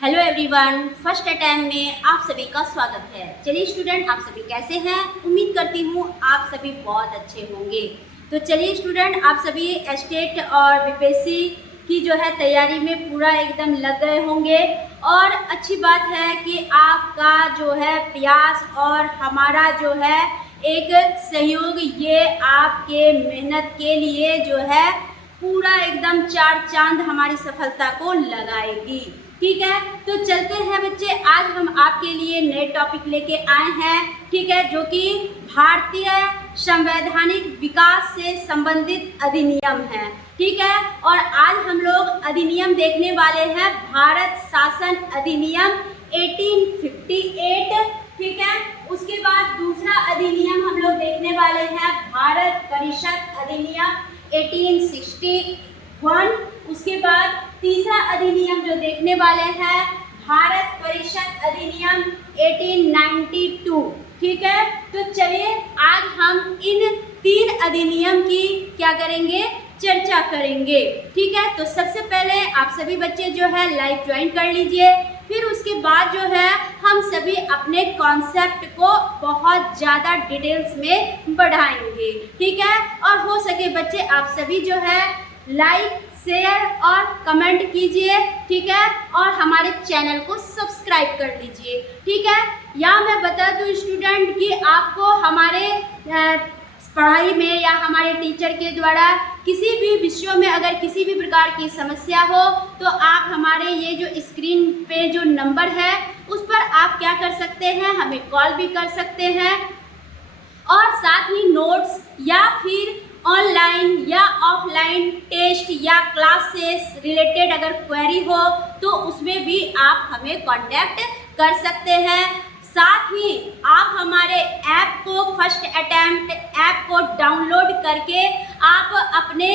Hello everyone, first attempt में आप सभी का स्वागत है। चलिए स्टूडेंट, आप सभी कैसे हैं? उम्मीद करती हूँ आप सभी बहुत अच्छे होंगे। तो चलिए स्टूडेंट, आप सभी स्टेट और बीपीएससी की जो है तैयारी में पूरा एकदम लग गए होंगे। और अच्छी बात है कि आपका जो है प्रयास और हमारा जो है एक सहयोग, ये आपके मेहनत के लिए जो है पूरा एकदम चार चांद हमारी सफलता को लगाएगी। ठीक है, तो चलते हैं बच्चे। आज हम आपके लिए नए टॉपिक लेके आए हैं, ठीक है, जो कि भारतीय संवैधानिक विकास से संबंधित अधिनियम है। ठीक है, और आज हम लोग अधिनियम देखने वाले हैं भारत शासन अधिनियम 1858। ठीक है, उसके बाद दूसरा अधिनियम हम लोग देखने वाले हैं भारत परिषद अधिनियम 1861। उसके बाद तीसरा अधिनियम जो देखने वाले हैं भारत परिषद अधिनियम 1892। ठीक है, तो चलिए आज हम इन तीन अधिनियम की क्या करेंगे, चर्चा करेंगे। ठीक है, तो सबसे पहले आप सभी बच्चे जो है लाइव ज्वाइन कर लीजिए। फिर उसके बाद जो है हम सभी अपने कॉन्सेप्ट को बहुत ज़्यादा डिटेल्स में बढ़ाएंगे। ठीक है, और हो सके बच्चे आप सभी जो है लाइक, शेयर और कमेंट कीजिए। ठीक है, और हमारे चैनल को सब्सक्राइब कर लीजिए। ठीक है, या मैं बता दूं स्टूडेंट कि आपको हमारे पढ़ाई में या हमारे टीचर के द्वारा किसी भी विषयों में अगर किसी भी प्रकार की समस्या हो तो आप हमारे ये जो स्क्रीन पे जो नंबर है उस पर आप क्या कर सकते हैं, हमें कॉल भी कर सकते हैं। और साथ ही नोट्स या फिर ऑनलाइन या ऑफलाइन टेस्ट या क्लास से रिलेटेड अगर क्वेरी हो तो उसमें भी आप हमें कांटेक्ट कर सकते हैं। साथ ही आप हमारे ऐप को, फर्स्ट अटेम्प्ट ऐप को डाउनलोड करके आप अपने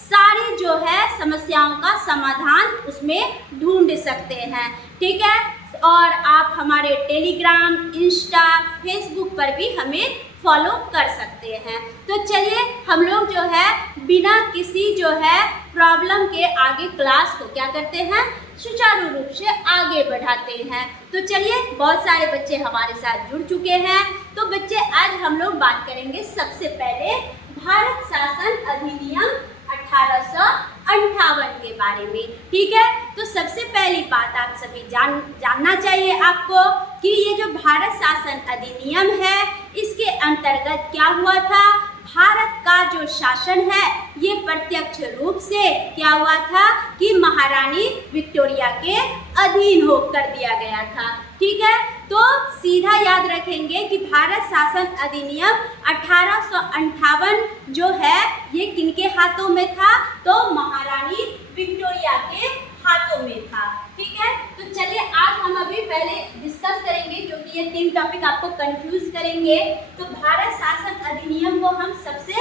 सारी जो है समस्याओं का समाधान उसमें ढूंढ सकते हैं। ठीक है, और आप हमारे टेलीग्राम, इंस्टा, फेसबुक पर भी हमें फॉलो कर सकते हैं। तो चलिए हम लोग जो है बिना किसी जो है प्रॉब्लम के आगे क्लास को क्या करते हैं, सुचारू रूप से आगे बढ़ाते हैं। तो चलिए, बहुत सारे बच्चे हमारे साथ जुड़ चुके हैं। तो बच्चे आज हम लोग बात करेंगे सबसे पहले भारत शासन अधिनियम 1858 के बारे में। ठीक है, तो सबसे पहली बात आप सभी जानना चाहिए आपको कि ये जो भारत शासन अधिनियम है इसके अंतर्गत क्या हुआ था। भारत का जो शासन है ये प्रत्यक्ष रूप से क्या हुआ था कि महारानी विक्टोरिया के अधीन होकर दिया गया था। ठीक है, तो सीधा याद रखेंगे कि भारत शासन अधिनियम 1858 जो है ये किनके हाथों में था, तो महारानी विक्टोरिया के हाथों में था। ठीक है, तो चलिए आज हम अभी पहले डिस्कस करेंगे क्योंकि ये तीन टॉपिक आपको कंफ्यूज करेंगे। तो भारत शासन अधिनियम को हम सबसे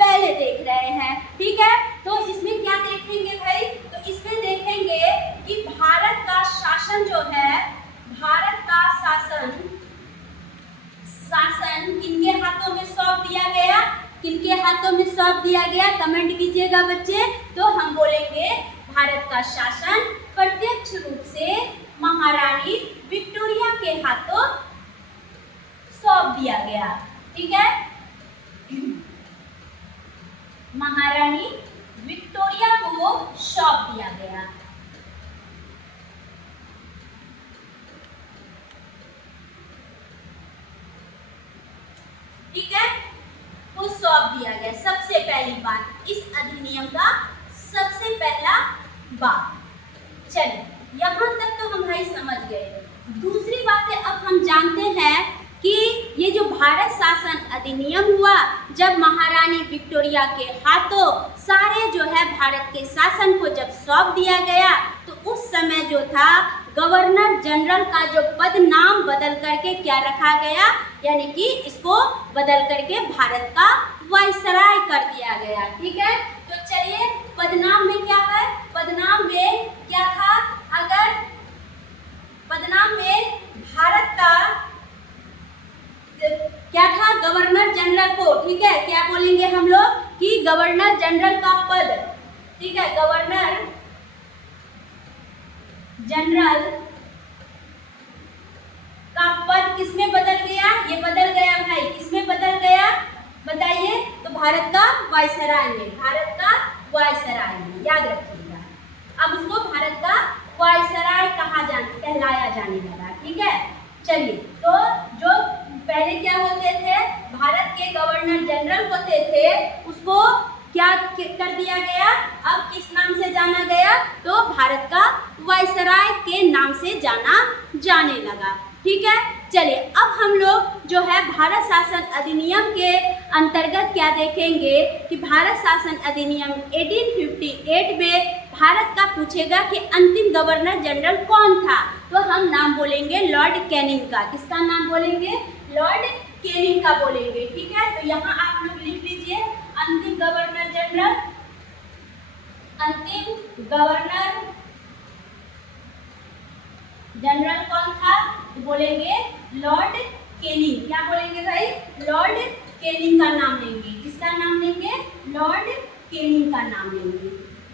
पहले देख रहे हैं। ठीक है, तो इसमें क्या देखेंगे भाई, तो इसमें देखेंगे कि भारत का शासन जो है, भारत का शासन किनके हाथों में सौंप दिया गया, किनके हाथों में सौंप दिया गया, कमेंट कीजिएगा बच्चे। तो हम बोलेंगे भारत का शासन प्रत्यक्ष रूप से महारानी विक्टोरिया के हाथों सौंप दिया गया। ठीक है, महारानी विक्टोरिया को सौंप दिया गया। ठीक है, को सौंप दिया गया। सबसे पहली बात इस अधिनियम का सबसे पहला बात, चलिए यहाँ तक तो हम भाई समझ गए। दूसरी बात है, अब हम जानते हैं कि ये जो भारत शासन अधिनियम हुआ जब महारानी विक्टोरिया के हाथों सारे जो है भारत के शासन को जब सौंप दिया गया तो उस समय जो था गवर्नर जनरल का जो पद नाम बदल करके क्या रखा गया, यानी कि इसको बदल करके भारत का वायसराय कर दिया गया। ठीक है, तो चलिए पदनाम में क्या है, पदनाम में क्या था, अगर पदनाम में भारत का क्या था, गवर्नर जनरल को, ठीक है, क्या बोलेंगे हम लोग कि गवर्नर जनरल का पद, ठीक है, गवर्नर जनरल भारत का वायसराय में, भारत का वायसराय में, याद रखिएगा। अब उसको भारत का वायसराय कहलाया जाने लगा, ठीक है। चलिए, तो जो पहले क्या होते थे, भारत के गवर्नर जनरल होते थे, उसको क्या कर दिया गया, अब किस नाम से जाना गया, तो भारत का वायसराय के नाम से जाना जाने लगा, ठीक है। चलिए, अब हम लोग जो है भारत शासन अधिनियम के अंतर्गत क्या देखेंगे कि भारत शासन अधिनियम 1858 में भारत का पूछेगा कि अंतिम गवर्नर जनरल कौन था, तो हम नाम बोलेंगे लॉर्ड कैनिंग का। किसका नाम बोलेंगे, लॉर्ड कैनिंग का बोलेंगे, ठीक है। तो यहाँ आप लोग लिख लीजिए अंतिम गवर्नर जनरल, अंतिम गवर्नर जनरल कौन था, तो बोलेंगे लॉर्ड कैनिंग। क्या बोलेंगे भाई, लॉर्ड कैनिंग का नाम लेंगे। किसका नाम लेंगे, लॉर्ड कैनिंग का नाम लेंगे।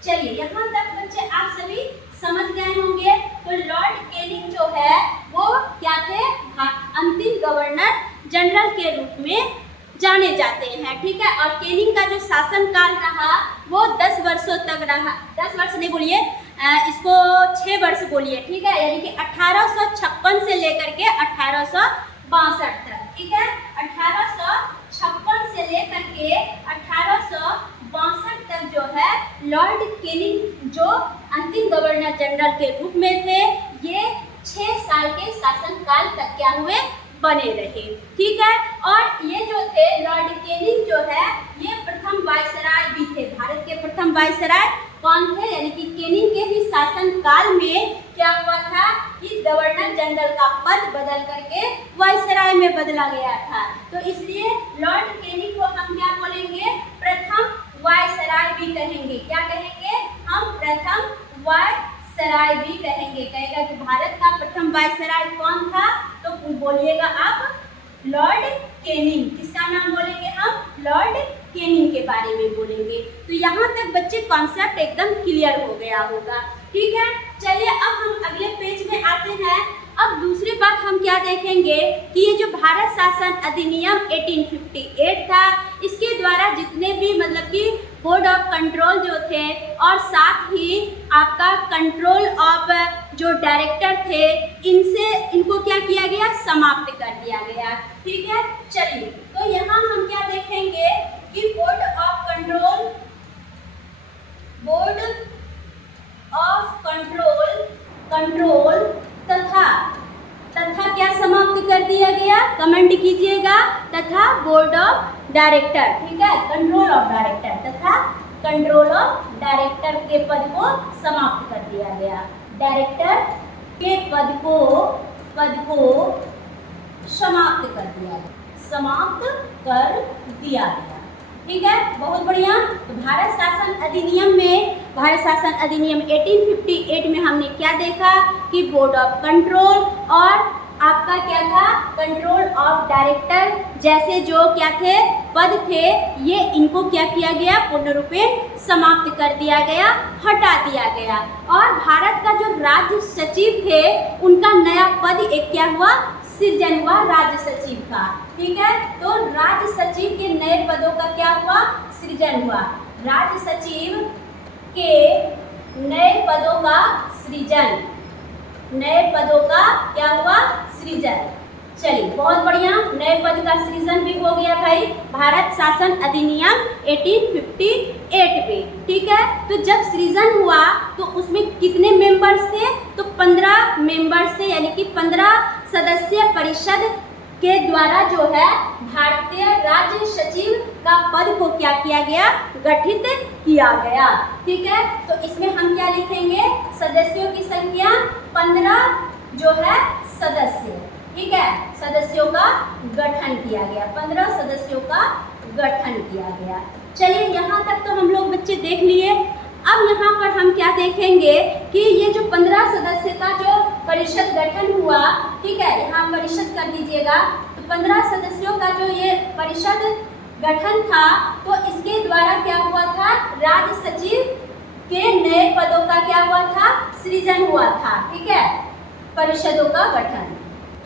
चलिए, यहाँ तक बच्चे आप सभी समझ गए होंगे। तो लॉर्ड कैनिंग जो है वो क्या थे, अंतिम गवर्नर जनरल के रूप में जाने जाते हैं, ठीक है। और कैनिंग का जो शासन काल रहा वो 10 वर्षों तक रहा, 10 वर्ष नहीं बोलिए, इसको 6 वर्ष बोलिए, ठीक है। यानी कि 1856 से लेकर के 1862 तक, ठीक है। 1856 से लेकर के 1862 तक जो है लॉर्ड कैनिंग जो अंतिम गवर्नर जनरल के रूप में थे, ये 6 साल के शासनकाल तक क्या हुए, बने रहे, ठीक है। और ये जो थे लॉर्ड कैनिंग जो है ये प्रथम वायसराय भी थे। भारत के प्रथम वायसराय कौन थे, यानी कि कैनिंग के ही शासन काल में क्या हुआ था कि गवर्नर जनरल का पद बदल करके वायसराय में बदला गया था। तो इसलिए लॉर्ड कैनिंग को हम क्या बोलेंगे, प्रथम वायसराय भी कहेंगे। क्या कहेंगे हम, प्रथम वायसराय भी कहेंगे। कहेगा कि भारत का प्रथम वायसराय कौन था, तो बोलिएगा आप लॉर्ड कैनिंग। किसका नाम बोलेंगे हम, लॉर्ड कैनिंग के बारे में बोलेंगे। तो यहाँ तक बच्चे कॉन्सेप्ट एकदम क्लियर हो गया होगा, ठीक है। चलिए, अब हम अगले पेज में आते हैं। अब दूसरी बात हम क्या देखेंगे कि ये जो भारत शासन अधिनियम 1858 था, इसके द्वारा जितने भी मतलब कि बोर्ड ऑफ कंट्रोल जो थे और साथ ही आपका कंट्रोल ऑफ जो डायरेक्टर थे, इनको क्या किया गया, समाप्त कर दिया गया, ठीक है। चलिए, तो यहाँ हम क्या देखेंगे कि बोर्ड ऑफ कंट्रोल तथा क्या समाप्त कर दिया गया, कमेंट कीजिएगा, तथा बोर्ड ऑफ डायरेक्टर, ठीक है, कंट्रोल ऑफ डायरेक्टर तथा कंट्रोल ऑफ डायरेक्टर के पद को समाप्त कर दिया गया। डायरेक्टर के पद को समाप्त कर दिया गया, ठीक है। बहुत बढ़िया। तो भारत शासन अधिनियम 1858 में हमने क्या देखा कि बोर्ड ऑफ कंट्रोल और आपका क्या था, कंट्रोल ऑफ डायरेक्टर जैसे जो क्या थे, पद थे, ये इनको क्या किया गया, पूर्ण रूपेण समाप्त कर दिया गया, हटा दिया गया। और भारत का जो राज्य सचिव थे, उनका नया पद एक क्या हुआ, सृजन हुआ, राज्य सचिव का, ठीक है। तो राज्य सचिव के नए पदों का क्या हुआ, सृजन हुआ। राज्य सचिव के नए पदों का सृजन, नए पदों का क्या हुआ, सृजन। चलिए, बहुत बढ़िया, नए पद का सृजन भी हो गया भाई भारत शासन अधिनियम 1858 में, ठीक है। तो जब सृजन हुआ तो उसमें कितने मेंबर्स थे, तो 15 मेंबर्स थे, यानी कि 15 सदस्यीय परिषद के द्वारा जो है भारतीय राज्य सचिव का पद को क्या किया गया, गठित किया गया, ठीक है। तो इसमें हम क्या लिखेंगे, सदस्यों की संख्या 15 जो है सदस्य, ठीक है, सदस्यों का गठन किया गया, 15 सदस्यों का गठन किया गया। चलिए, यहाँ तक तो हम लोग बच्चे देख लिए। अब यहाँ पर हम क्या देखेंगे कि ये जो 15 सदस्य का जो परिषद गठन हुआ, ठीक है, यहाँ परिषद कर दीजिएगा। तो 15 सदस्यों का जो ये परिषद गठन था, तो इसके द्वारा क्या हुआ था, राज्य सचिव के नए पदों का क्या हुआ था, सृजन हुआ था, ठीक है, परिषदों का गठन।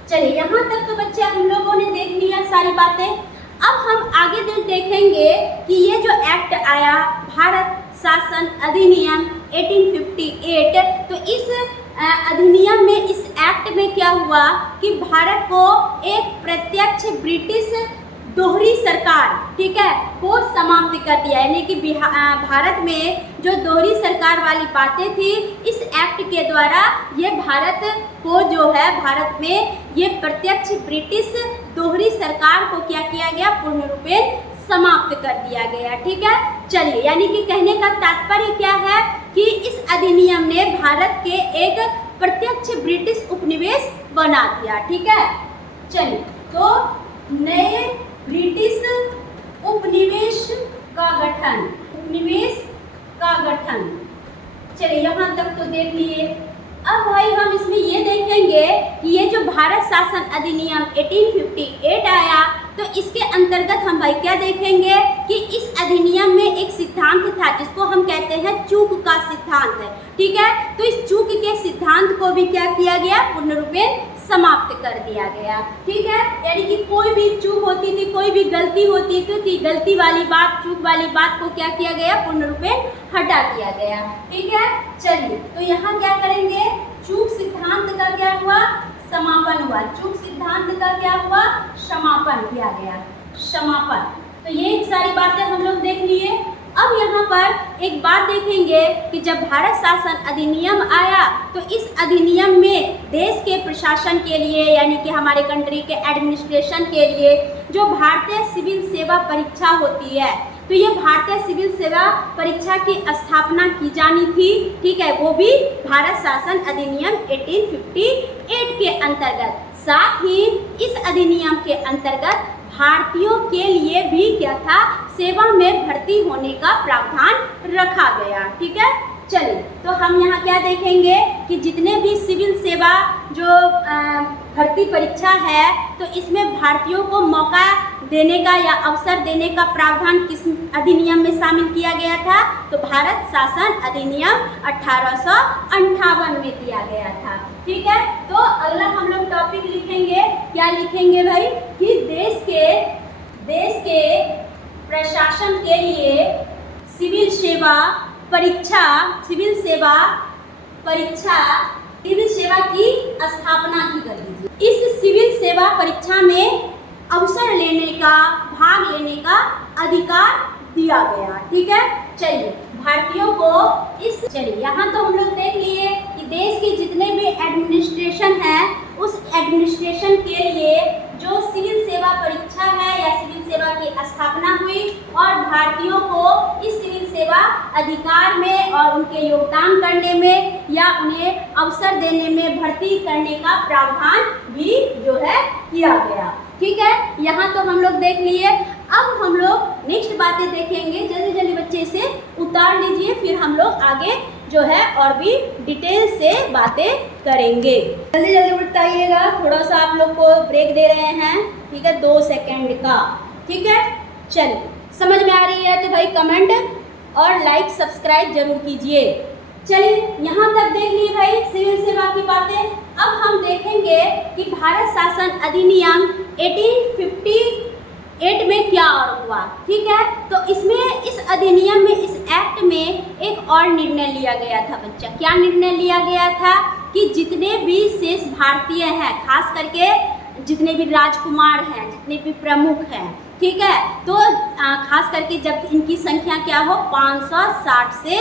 चलिए, यहाँ तक तो बच्चे हम लोगों ने देख लिया सारी बातें। अब हम आगे देखेंगे कि ये जो एक्ट आया भारत शासन अधिनियम 1858, तो इस अधिनियम में, इस एक्ट में क्या हुआ कि भारत को एक प्रत्यक्ष ब्रिटिश दोहरी सरकार, ठीक है, को समाप्त कर दिया। यानी कि भारत में जो दोहरी सरकार वाली बातें थी, इस एक्ट के द्वारा ये भारत को जो है, भारत में ये प्रत्यक्ष ब्रिटिश दोहरी सरकार को क्या किया गया, पूर्ण रूपेण समाप्त कर दिया गया। ठीक है, चलिए, यानी कि कहने का तात्पर्य क्या है कि इस अधिनियम ने भारत के एक प्रत्यक्ष ब्रिटिश उपनिवेश बना दिया। ठीक है, चलिए, तो नए ब्रिटिश उपनिवेश का गठन, उपनिवेश का गठन, चलिए यहाँ तक तो देख लिए। अब भाई हम इसमें ये देखेंगे कि ये जो भारत शासन अधिनियम 1858 आया, तो इसके अंतर्गत हम भाई क्या देखेंगे कि इस अधिनियम में एक सिद्धांत था जिसको हम कहते हैं चूक का सिद्धांत है। ठीक है, तो इस चूक के सिद्धांत को भी क्या किया गया, पूर्ण रूपेण समाप्त कर दिया गया। ठीक है, यानी कि कोई भी चूक होती थी, कोई भी गलती होती थी, तो गलती वाली बात, चूक वाली बात को क्या किया गया, पूर्ण रूपेण हटा दिया गया। ठीक है, चलिए, तो यहाँ क्या करेंगे, चूक सिद्धांत का क्या हुआ, समापन हुआ। चूक सिद्धांत का क्या हुआ, समापन किया गया, समापन। तो ये सारी बातें हम लोग देख लिए। अब यहाँ पर एक बात देखेंगे कि जब भारत शासन अधिनियम आया, तो इस अधिनियम में देश के प्रशासन के लिए, यानी कि हमारे कंट्री के एडमिनिस्ट्रेशन के लिए जो भारतीय सिविल सेवा परीक्षा होती है, तो ये भारतीय सिविल सेवा परीक्षा की स्थापना की जानी थी। ठीक है, वो भी भारत शासन अधिनियम 1858 के अंतर्गत। साथ ही इस अधिनियम के अंतर्गत भारतीयों के लिए भी क्या था, सेवा में भर्ती होने का प्रावधान रखा गया। ठीक है, चलिए, तो हम यहाँ क्या देखेंगे कि जितने भी सिविल सेवा जो भर्ती परीक्षा है, तो इसमें भारतीयों को मौका देने का या अवसर देने का प्रावधान किस अधिनियम में शामिल किया गया था, तो भारत शासन अधिनियम 1858 में दिया गया था। ठीक है, तो अगला हम लोग टॉपिक लिखेंगे, क्या लिखेंगे भाई, कि देश के प्रशासन के लिए सिविल सेवा परीक्षा, सिविल सेवा की स्थापना की कर दीजिए। इस सिविल सेवा परीक्षा में अवसर लेने का, भाग लेने का अधिकार दिया गया। ठीक है, चलिए, भारतीयों को चलिए यहाँ तो हम लोग देख लिए कि देश के जितने भी एडमिनिस्ट्रेशन है, उस एडमिनिस्ट्रेशन के लिए जो सिविल सेवा परीक्षा है या सिविल सेवा की स्थापना हुई, और भारतीयों को इस सिविल सेवा अधिकार में और उनके योगदान करने में या उन्हें अवसर देने में, भर्ती करने का प्रावधान भी जो है किया गया। ठीक है, यहाँ तो हम लोग देख लिए। अब हम लोग नेक्स्ट बातें देखेंगे, जल्दी जल्दी बच्चे इसे उतार लीजिए, फिर हम लोग आगे जो है और भी डिटेल से बातें करेंगे। जल्दी जल्दी बताइएगा, थोड़ा सा आप लोग को ब्रेक दे रहे हैं। ठीक है, 2 सेकेंड का। ठीक है, चलिए, समझ में आ रही है तो भाई कमेंट और लाइक सब्सक्राइब जरूर कीजिए। चलिए, यहाँ तक देख लिए भाई सिविल सेवा की बातें। अब हम देखेंगे कि भारत शासन अधिनियम 1858 में क्या और हुआ। ठीक है, तो इसमें, इस अधिनियम में, इस एक्ट में एक और निर्णय लिया गया था बच्चा। क्या निर्णय लिया गया था कि जितने भी शेष भारतीय हैं, खास करके जितने भी राजकुमार हैं, जितने भी प्रमुख हैं, ठीक है, तो खास करके जब इनकी संख्या क्या हो, 560 से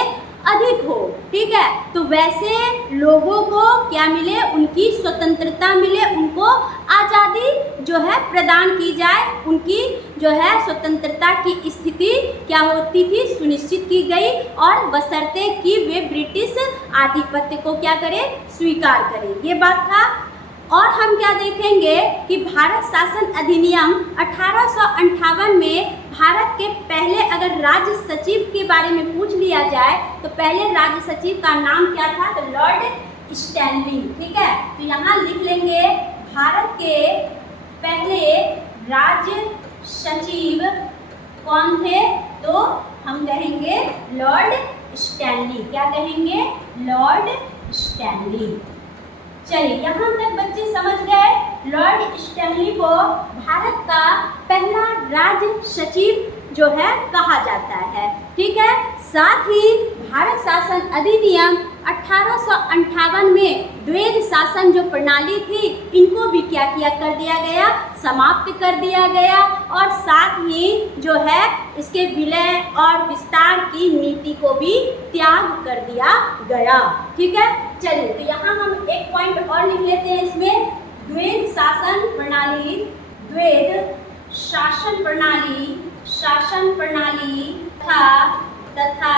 अधिक हो। ठीक है, तो वैसे लोगों को क्या मिले, उनकी स्वतंत्रता मिले, उनको आज़ादी जो है प्रदान की जाए, उनकी जो है स्वतंत्रता की स्थिति क्या होती थी, सुनिश्चित की गई, और बशर्ते कि वे ब्रिटिश आधिपत्य को क्या करें, स्वीकार करें, ये बात था। और हम क्या देखेंगे कि भारत शासन अधिनियम 1858 में भारत के पहले, अगर राज्य सचिव के बारे में पूछ लिया जाए, तो पहले राज्य सचिव का नाम क्या था, तो लॉर्ड स्टैनली। ठीक है, तो यहाँ लिख लेंगे भारत के पहले राज्य सचिव कौन थे, तो हम कहेंगे लॉर्ड स्टैनली। क्या कहेंगे, लॉर्ड स्टैनली। चलिए यहाँ तक बच्चे समझ गए। लॉर्ड स्टैनली को भारत का पहला राज्य सचिव जो है कहा जाता है, ठीक है। साथ ही भारत शासन अधिनियम 1858 में द्वैध शासन जो प्रणाली थी इनको भी क्या किया कर दिया गया, समाप्त कर दिया गया। और साथ ही जो है इसके विलय और विस्तार की नीति को भी त्याग कर दिया गया, ठीक है। चलिए तो यहाँ हम एक पॉइंट और लिख लेते हैं इसमें, द्वैध शासन प्रणाली, द्वैध शासन प्रणाली तथा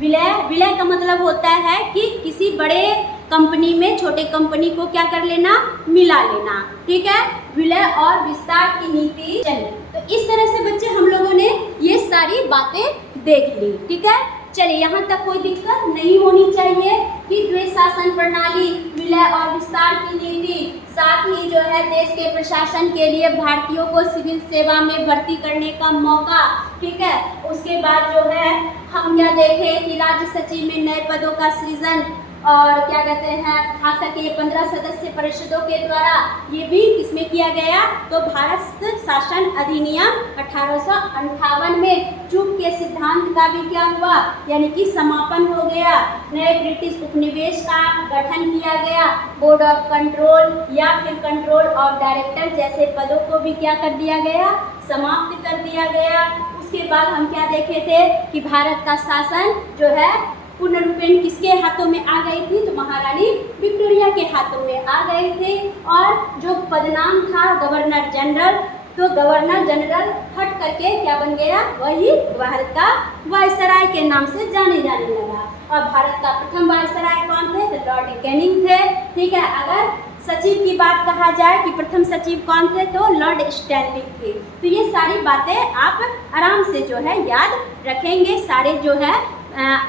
विलय का मतलब होता है कि किसी बड़े कंपनी में छोटे कंपनी को क्या कर लेना, मिला लेना, ठीक है। विलय और विस्तार की नीति। चलिए तो इस तरह से बच्चे हम लोगों ने ये सारी बातें देख ली, ठीक है। चलिए यहाँ तक कोई दिक्कत नहीं होनी चाहिए कि द्वैध शासन प्रणाली, विलय और विस्तार की नीति, साथ ही जो है देश के प्रशासन के लिए भारतीयों को सिविल सेवा में भर्ती करने का मौका, ठीक है। उसके बाद जो है हम क्या देखें कि राज्य सचिव में नए पदों का सृजन और क्या कहते हैं खास करके 15 सदस्य परिषदों के द्वारा, ये भी किसमें किया गया, तो भारत शासन अधिनियम 1858 में चूक के सिद्धांत का भी क्या हुआ, यानी कि समापन हो गया। नए ब्रिटिश उपनिवेश का गठन किया गया। बोर्ड ऑफ कंट्रोल या फिर कंट्रोल ऑफ डायरेक्टर जैसे पदों को भी क्या कर दिया गया, समाप्त कर दिया गया। उसके बाद हम क्या देखे थे कि भारत का शासन जो है पूर्ण रूपेण किसके हाथों में आ गई थी, तो महारानी विक्टोरिया के हाथों में आ गए थे। और जो पदनाम था गवर्नर जनरल, तो गवर्नर जनरल हट करके क्या बन गया, वही भारत का वायसराय के नाम से जाने लगा। और भारत का प्रथम वायसराय कौन थे, तो लॉर्ड कैनिंग थे, ठीक है। अगर सचिव की बात कहा जाए कि प्रथम सचिव कौन थे, तो लॉर्ड स्टैनली थे। तो ये सारी बातें आप आराम से जो है याद रखेंगे। सारे जो है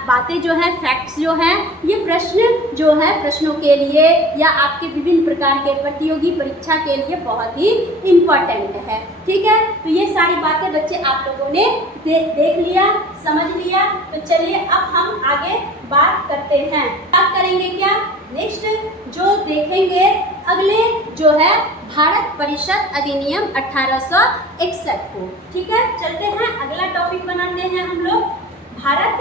बातें जो है, फैक्ट्स जो हैं, ये प्रश्न जो है प्रश्नों के लिए या आपके विभिन्न प्रकार के प्रतियोगी परीक्षा के लिए बहुत ही इम्पोर्टेंट है, ठीक है। तो ये सारी बातें बच्चे आप लोगों ने देख लिया, समझ लिया। तो चलिए अब हम आगे बात करते हैं। बात करेंगे क्या, नेक्स्ट जो देखेंगे अगले जो है भारत परिषद अधिनियम 1861 को, ठीक है। चलते हैं अगला टॉपिक बनाते हैं हम लोग। भारत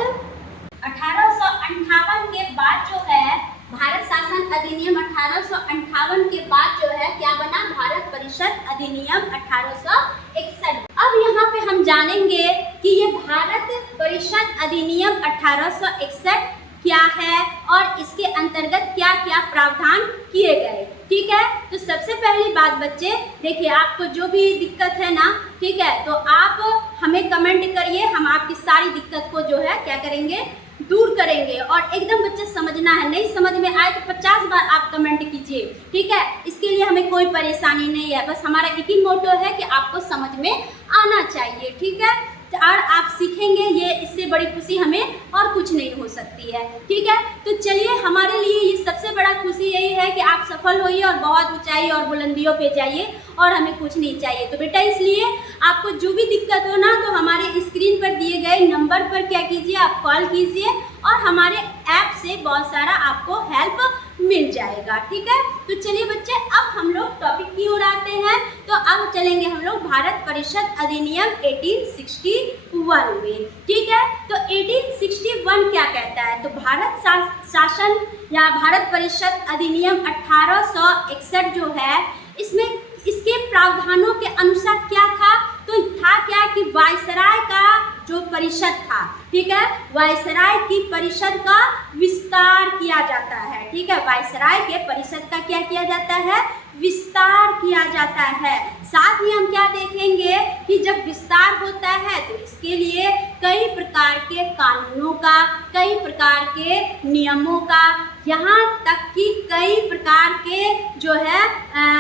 1858 के बाद जो है भारत शासन अधिनियम 1858 के बाद जो है क्या बना, भारत परिषद अधिनियम 1861। अब यहाँ पे हम जानेंगे कि ये भारत परिषद अधिनियम 1861 क्या है और इसके अंतर्गत क्या क्या प्रावधान किए गए, ठीक है। तो सबसे पहली बात बच्चे देखिए, आपको जो भी दिक्कत है ना, ठीक है, तो आप हमें कमेंट करिए, हम आपकी सारी दिक्कत को जो है क्या करेंगे, दूर करेंगे। और एकदम बच्चे समझना है, नहीं समझ में आए तो 50 बार आप कमेंट कीजिए, ठीक है। इसके लिए हमें कोई परेशानी नहीं है, बस हमारा एक ही मोटो है कि आपको समझ में आना चाहिए, ठीक है। और आप सीखेंगे, ये इससे बड़ी खुशी हमें और कुछ नहीं हो सकती है, ठीक है। तो चलिए, हमारे लिए ये सबसे बड़ा खुशी यही है कि आप सफल होइए और बहुत ऊंचाई और बुलंदियों पे जाइए, और हमें कुछ नहीं चाहिए। तो बेटा इसलिए आपको जो भी दिक्कत हो ना, तो हमारे स्क्रीन पर दिए गए नंबर पर क्या कीजिए, आप कॉल कीजिए और हमारे ऐप से बहुत सारा आपको हेल्प मिल जाएगा, ठीक है। तो चलिए बच्चे, अब हम लोग टॉपिक की ओर आते हैं। तो अब चलेंगे हम लोग भारत परिषद अधिनियम 1861 में, ठीक है। तो 1861 क्या कहता है, तो भारत शासन या भारत परिषद अधिनियम 1861 जो है, इसमें इसके प्रावधानों के अनुसार क्या था, तो था क्या कि वायसराय का जो परिषद था, ठीक है, वायसराय की परिषद का विस्तार किया जाता है, ठीक है। वायसराय के परिषद का क्या किया जाता है, विस्तार किया जाता है। साथ ही हम क्या देखेंगे कि जब विस्तार होता है तो इसके लिए कई प्रकार के कानूनों का, कई प्रकार के नियमों का, यहाँ तक कि कई प्रकार के जो है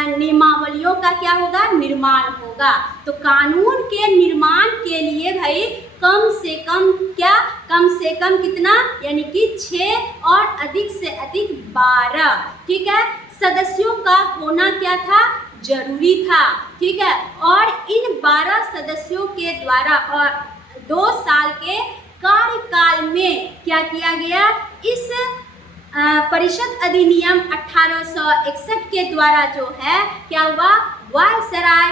नियमावलियों का क्या होगा, निर्माण होगा। तो कानून के निर्माण के लिए भाई कम से कम कितना, यानी कि 6 और अधिक से अधिक 12, ठीक है, सदस्यों का होना क्या था, जरूरी था, ठीक है। और इन 12 सदस्यों के द्वारा और 2 साल के कार्यकाल में क्या किया गया, इस परिषद अधिनियम 1861 के द्वारा जो है क्या हुआ, वायसराय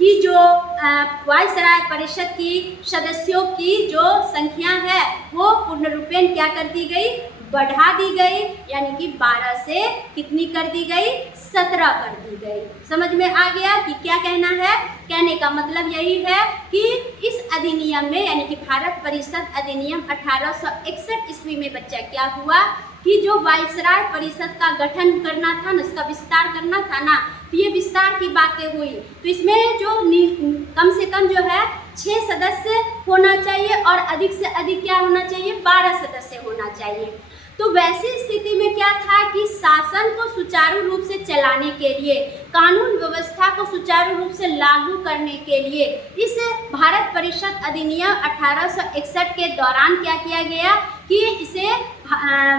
की जो वायसराय परिषद की सदस्यों की जो संख्या है वो पूर्ण रूपेण क्या कर दी गई, बढ़ा दी गई, यानी कि 12 से कितनी कर दी गई, 17 कर दी गई। समझ में आ गया कि क्या कहना है, कहने का मतलब यही है कि इस अधिनियम में यानी कि भारत परिषद अधिनियम 1861 ईस्वी में बच्चा क्या हुआ कि जो वायसराय परिषद का गठन करना था ना, उसका विस्तार करना था ना, तो ये विस्तार की बातें हुई। तो इसमें जो कम से कम जो है 6 सदस्य होना चाहिए और अधिक से अधिक क्या होना चाहिए, 12 सदस्य होना चाहिए। तो वैसी स्थिति में क्या था कि शासन को सुचारू रूप से चलाने के लिए, कानून व्यवस्था को सुचारू रूप से लागू करने के लिए इस भारत परिषद अधिनियम 1861 के दौरान क्या किया गया कि इसे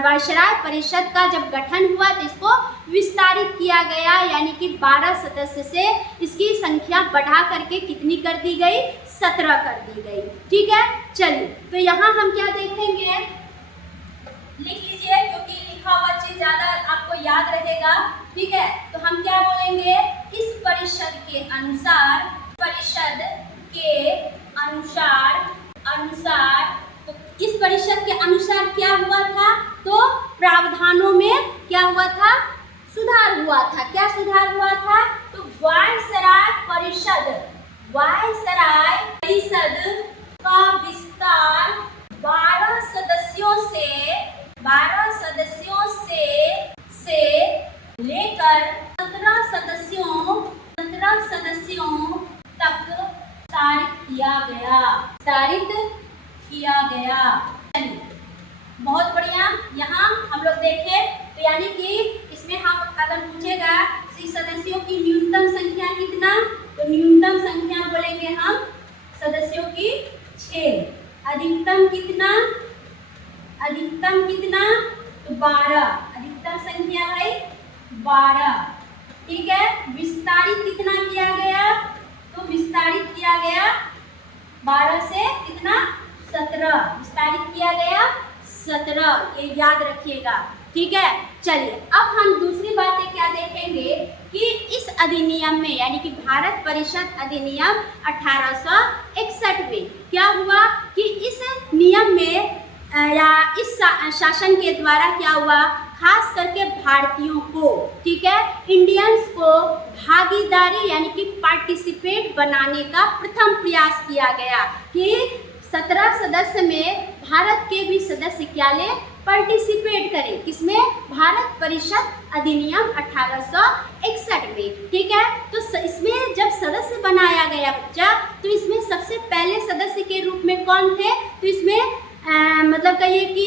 वायसराय परिषद का जब गठन हुआ तो इसको विस्तारित किया गया, यानी कि 12 सदस्य से इसकी संख्या बढ़ा करके कितनी कर दी गई, 17 कर दी गई। ठीक है, चलिए तो यहाँ हम क्या देखेंगे, लिख लीजिए क्योंकि लिखा हुआ चीज ज्यादा आपको याद रहेगा। ठीक है, तो हम क्या बोलेंगे, इस परिषद के अनुसार, परिषद के अनुसार तो इस परिषद के अनुसार क्या हुआ था, तो प्रावधानों में क्या हुआ था, सुधार हुआ था। क्या सुधार हुआ था, तो वायसराय परिषद का विस्तार 12 सदस्यों से लेकर 17 सदस्यों तक विस्तारित किया गया। चलिए बहुत बढ़िया। यहाँ हम लोग देखें तो यानी कि इसमें हम अगर पूछेगा कि सदस्यों की न्यूनतम संख्या कितना, तो न्यूनतम संख्या बोलेंगे हम सदस्यों की 6। अधिकतम कितना, तो 12। अधिकतम संख्या है 12। ठीक है, विस्तारित कितना किया गया, तो विस्तारित किया गया 12 से कितना, 17। विस्तारित किया गया 17, ये याद रखिएगा। ठीक है, चलिए अब हम दूसरी बातें क्या देखेंगे कि इस अधिनियम में यानी कि भारत परिषद अधिनियम 1861 में क्या हुआ कि इस नियम में या इस शासन के द्वारा क्या हुआ, खास करके भारतीयों को, ठीक है, इंडियंस को भागीदारी यानी कि पार्टिसिपेट बनाने का प्रथम प्रयास किया गया कि 17 सदस्य में भारत के भी सदस्य क्या ले, पार्टिसिपेट करें। किसमें, भारत परिषद अधिनियम 1861 में। ठीक है, तो इसमें जब सदस्य बनाया गया बच्चा, तो इसमें सबसे पहले सदस्य के रूप में कौन थे, तो इसमें मतलब कहिए कि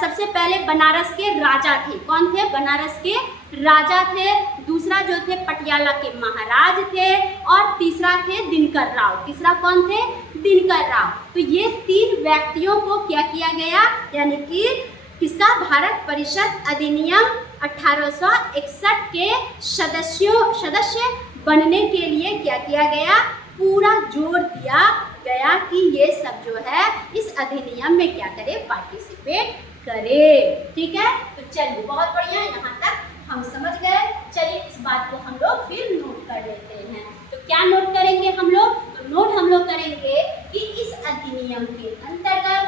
सबसे पहले बनारस के राजा थे। कौन थे, बनारस के राजा थे। दूसरा जो थे पटियाला के महाराज थे और तीसरा थे दिनकर राव। तीसरा कौन थे, दिनकर राव। तो ये 3 व्यक्तियों को क्या किया गया, यानी कि किसका, भारत परिषद अधिनियम 1861 के सदस्य बनने के लिए क्या किया गया, पूरा जोर दिया गया कि ये सब जो है इस अधिनियम में क्या करे, पार्टिसिपेट करे। ठीक है, तो चलिए बहुत बढ़िया, यहाँ तक हम समझ गए। चलिए इस बात को हम लोग फिर नोट कर लेते हैं। तो क्या नोट करेंगे हम लोग, तो नोट हम लोग करेंगे कि इस अधिनियम के अंतर्गत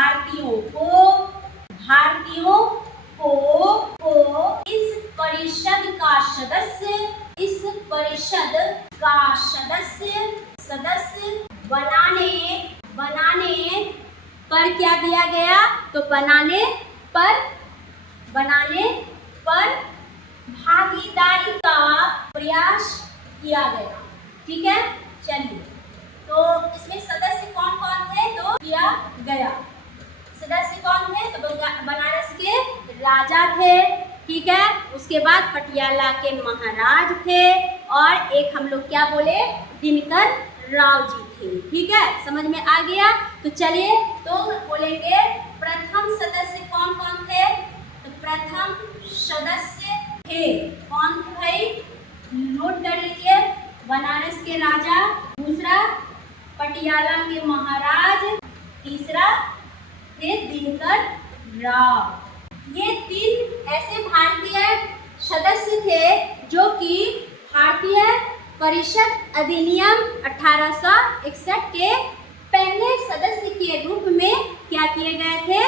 भारतीयों को इस परिषद का सदस्य बनाने पर क्या दिया गया, तो बनाने पर भागीदारी का प्रयास किया गया। ठीक है, चलिए तो इसमें सदस्य कौन कौन थे, तो किया गया सदस्य कौन थे, तो बनारस के राजा थे। ठीक है, उसके बाद पटियाला के महाराज थे और एक हम लोग क्या बोले, दिनकर राव जी थे। ठीक है, समझ में आ गया। तो चलिए तो बोलेंगे प्रथम सदस्य कौन कौन थे, तो प्रथम सदस्य थे कौन थे भाई, नोट कर लीजिए, बनारस के राजा, दूसरा पटियाला के महाराज, तीसरा थे दिनकर राव। ये 3 ऐसे भारतीय सदस्य थे जो कि भारतीय परिषद अधिनियम 1861 के पहले सदस्य के रूप में क्या किए गए थे,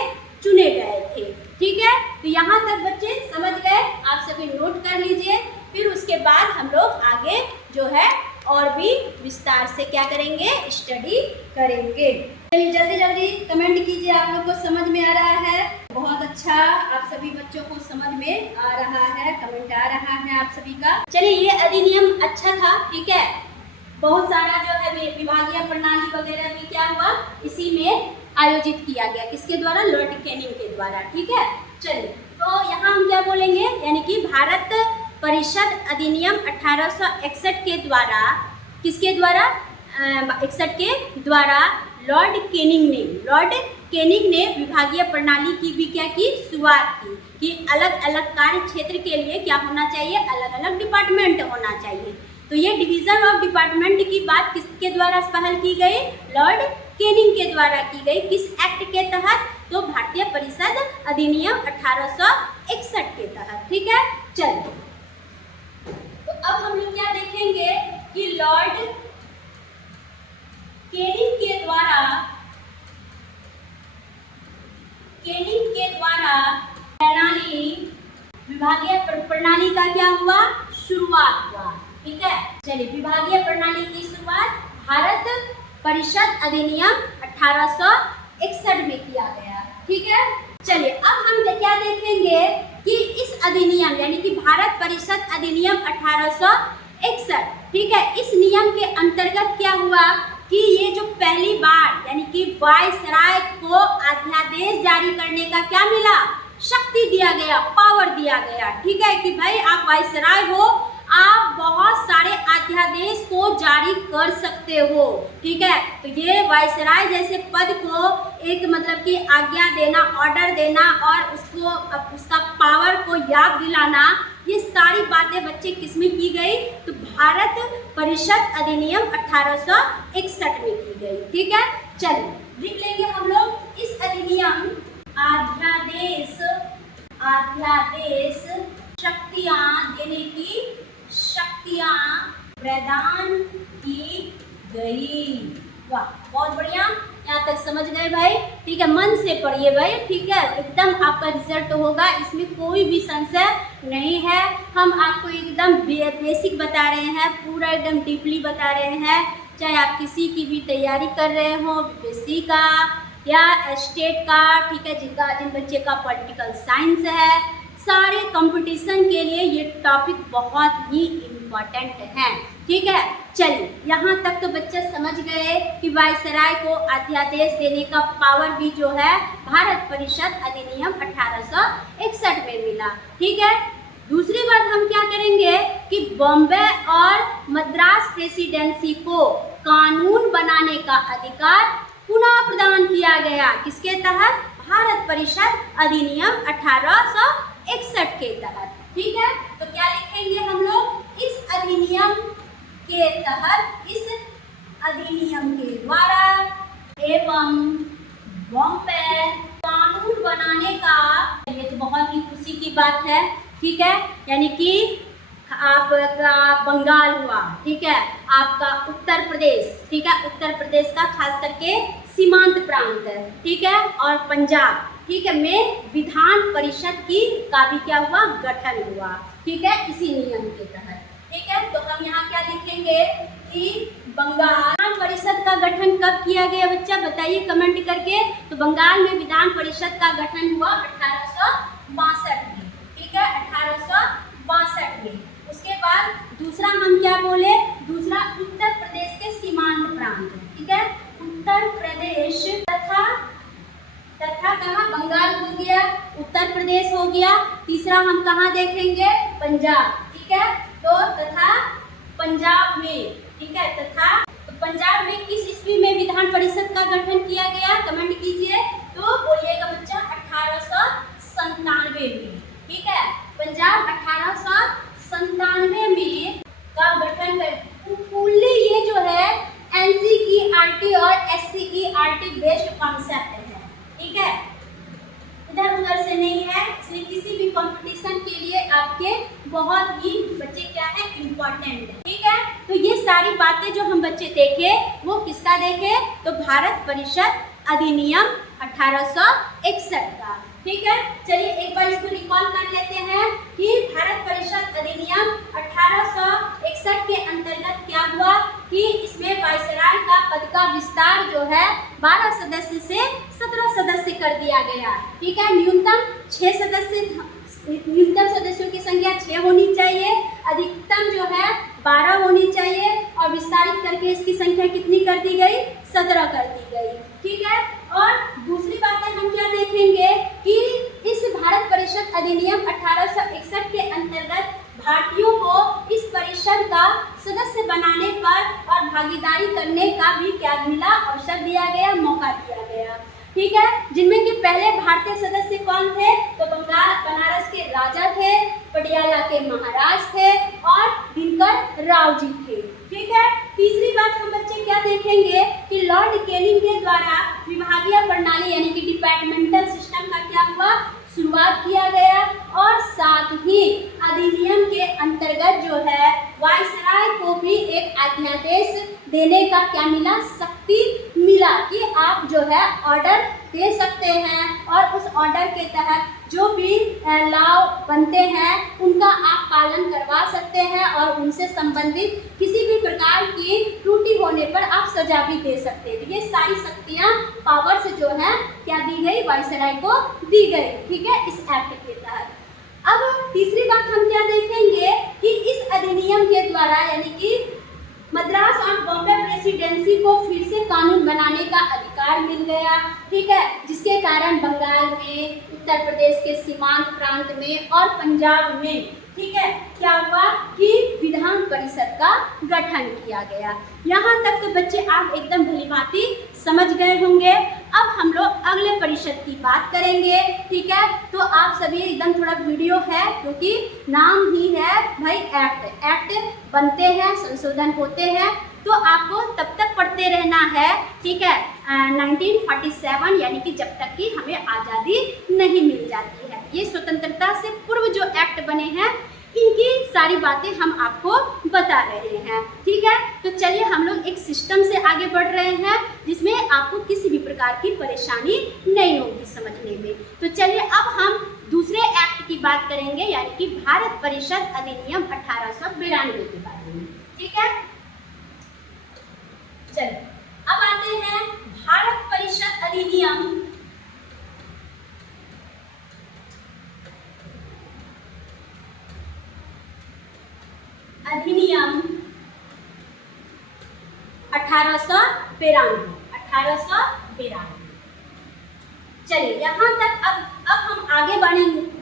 चुने गए थे। ठीक है, तो यहाँ तक बच्चे समझ गए, आप सभी नोट कर लीजिए। फिर उसके बाद हम लोग आगे जो है और भी विस्तार से क्या करेंगे, स्टडी करेंगे। चलिए जल्दी जल्दी कमेंट कीजिए, आप लोग को समझ में आ रहा है? बहुत अच्छा, आप सभी बच्चों को समझ में आ रहा है, कमेंट आ रहा है आप सभी का। चलिए ये अधिनियम अच्छा था, ठीक है। बहुत सारा जो है विभागीय प्रणाली वगैरह भी क्या हुआ, इसी में आयोजित किया गया। किसके द्वारा? लॉर्ड कैनिंग के द्वारा। ठीक है, चलिए तो यहाँ हम क्या बोलेंगे, यानी कि भारत परिषद अधिनियम 1861 के द्वारा, किसके द्वारा? 61 के द्वारा लॉर्ड कैनिंग ने विभागीय प्रणाली की भी क्या की, शुरुआत की कि अलग अलग कार्य क्षेत्र के लिए क्या होना चाहिए, अलग अलग डिपार्टमेंट होना चाहिए। तो ये डिवीजन ऑफ डिपार्टमेंट की बात किसके द्वारा पहल की गई? लॉर्ड कैनिंग के द्वारा की गई। किस एक्ट के तहत? तो भारतीय परिषद अधिनियम 1861 के तहत। ठीक है, चलिए तो अब हम लोग क्या देखेंगे कि लॉर्ड कैनिंग के द्वारा विभागीय प्रणाली का क्या हुआ, शुरुआत हुआ। ठीक है, चलिए विभागीय प्रणाली की शुरुआत भारत परिषद अधिनियम 1861 में किया गया। ठीक है, चलिए अब हम क्या देखेंगे कि इस अधिनियम यानी कि भारत परिषद अधिनियम 1861, ठीक है, इस नियम के अंतर्गत क्या हुआ कि ये जो पहली बार यानी कि वायसराय को अध्यादेश जारी करने का क्या मिला, शक्ति दिया गया, पावर दिया गया। ठीक है, कि भाई आप वायसराय हो, आप बहुत सारे अध्यादेश को जारी कर सकते हो। ठीक है, तो ये वायसराय जैसे पद को एक मतलब कि आज्ञा देना, ऑर्डर देना और उसका पावर को याद दिलाना, ये सारी बातें बच्चे किसमें की गई? तो भारत परिषद अधिनियम 1861 में की गई। ठीक है, चलिए लिख लेंगे हम लोग इस अधिनियम अध्यादेश शक्तियां प्रदान की गई। वाह, बहुत बढ़िया, यहाँ तक समझ गए भाई। ठीक है, मन से पढ़िए भाई। ठीक है, एकदम आपका रिजल्ट होगा, इसमें कोई भी संशय नहीं है। हम आपको एकदम बेसिक बता रहे हैं, पूरा एकदम डीपली बता रहे हैं। चाहे आप किसी की भी तैयारी कर रहे हो, बीपीएससी का या स्टेट का, ठीक है, जिन बच्चे का पॉलिटिकल साइंस है, सारे कंपटीशन के लिए ये टॉपिक बहुत ही इम्पोर्टेंट है। ठीक है, चलिए यहाँ तक तो बच्चे समझ गए कि वायसराय को अध्यादेश देने का पावर भी जो है भारत परिषद अधिनियम 1861 में मिला। ठीक है, दूसरी बात हम क्या करेंगे कि बॉम्बे और मद्रास प्रेसिडेंसी को कानून बनाने का अधिकार पुनः प्रदान किया गया। किसके तहत? भारत परिषद अधिनियम 1861 के तहत। ठीक है, तो क्या लिखेंगे हम लोग? इस अधिनियम के तहत, इस अधिनियम के द्वारा एवं बॉम्बे कानून बनाने का, ये तो बहुत ही खुशी की बात है। ठीक है, यानी कि आपका बंगाल हुआ, ठीक है, आपका उत्तर प्रदेश, ठीक है, उत्तर प्रदेश का खास करके सीमांत प्रांत है, ठीक है, और पंजाब, ठीक है, में विधान परिषद का भी क्या हुआ, गठन हुआ। ठीक है, इसी नियम के तहत। ठीक है, तो हम यहाँ क्या लिखेंगे कि बंगाल विधान परिषद का गठन कब किया गया? बच्चा बताइए कमेंट करके। तो बंगाल में विधान परिषद का गठन हुआ 1862 में। ठीक है, 1862 में। उसके बाद दूसरा हम क्या बोले? दूसरा उत्तर प्रदेश के सीमांत प्रांत, ठीक है, उत्तर प्रदेश तथा कहाँ? बंगाल हो गया, उत्तर प्रदेश हो गया। तीसरा हम कहाँ देखेंगे? पंजाब। ठीक है, तो तथा पंजाब में, ठीक है, तथा तो पंजाब में किस ईस्वी में विधान परिषद का गठन किया गया? कमेंट कीजिए, तो बोलिएगा बच्चा 1897 में। ठीक है, पंजाब 1897 में का गठन कर फुल्ली ये जो है NCERT और SCERT बेस्ड कॉन्सेप्ट है। ठीक है, से नहीं है, इसलिए किसी भी कंपटीशन के लिए आपके बहुत ही बच्चे क्या है इम्पोर्टेंट है। ठीक है, तो ये सारी बातें जो हम बच्चे देखे वो किसका देखे, तो भारत परिषद अधिनियम 1861 का। ठीक है, चलिए एक बार इसको रिकॉल कर लेते हैं कि भारत परिषद अधिनियम 1861 के अंतर्गत क्या हुआ कि इसमें वायसराय का पद का विस्तार जो है 12 सदस्य से 17 सदस्य कर दिया गया। ठीक है, न्यूनतम सदस्यों की संख्या 6 होनी चाहिए, अधिकतम जो है 12 होनी चाहिए और विस्तारित करके इसकी संख्या कितनी कर दी गई, 17 कर दी गई। ठीक है, और दूसरी बात हम क्या देखेंगे कि इस भारत परिषद अधिनियम 1861 के अंतर्गत भारतीयों को इस परिषद का सदस्य बनाने पर और भागीदारी करने का भी क्या मिला, अवसर दिया गया, मौका दिया गया। ठीक है, जिनमें कि पहले भारतीय सदस्य कौन थे, तो बनारस के राजा थे, पटियाला के महाराज थे और दिनकर राव जी थे। ठीक है, तीसरी बात हम बच्चे क्या देखेंगे कि लॉर्ड कैनिंग के द्वारा विभागीय प्रणाली यानी कि डिपार्टमेंटल सिस्टम का क्या हुआ, शुरुआत किया गया और साथ ही अधिनियम के अंतर्गत जो है वायसराय को भी एक अध्यादेश देने का क्या मिला, शक्ति मिला कि आप जो है ऑर्डर दे सकते हैं और उस ऑर्डर के तहत जो भी लॉ बनते हैं उनका आप पालन करवा सकते हैं और उनसे संबंधित किसी भी प्रकार की त्रुटि होने पर आप सजा भी दे सकते हैं। ये सारी शक्तियाँ पावर्स जो है क्या दी गई, वायसराय को दी गई। ठीक है, इस एक्ट के तहत। अब तीसरी बात हम क्या देखेंगे कि इस अधिनियम के द्वारा यानी कि मद्रास और बॉम्बे प्रेसिडेंसी को फिर से कानून बनाने का अधिकार मिल गया। ठीक है, जिसके कारण बंगाल में, उत्तर प्रदेश के सीमांत प्रांत में और पंजाब में ठीक है क्या हुआ कि विधान परिषद का गठन किया गया। यहाँ तक तो बच्चे आप एकदम भलीभांति समझ गए होंगे। अब हम लोग अगले परिषद की बात करेंगे। ठीक है, तो आप सभी एकदम थोड़ा वीडियो है क्योंकि नाम ही है भाई एक्ट बनते हैं, संशोधन होते हैं, तो आपको तब तक पढ़ते रहना है। ठीक है, 1947 यानी कि जब तक कि हमें आज़ादी नहीं मिल जाती है। ये स्वतंत्रता से पूर्व जो एक्ट बने हैं इनकी सारी बातें हम आपको बता रहे हैं। ठीक है, तो चलिए हम लोग एक सिस्टम से आगे बढ़ रहे हैं जिसमें आपको किसी भी प्रकार की परेशानी नहीं होगी समझने में। तो चलिए अब हम दूसरे एक्ट की बात करेंगे यानी कि भारत परिषद अधिनियम 1892 के बारे में। ठीक है, चलिए अब आते हैं भारत परिषद अधिनियम 1892। चलिए यहाँ तक अब हम आगे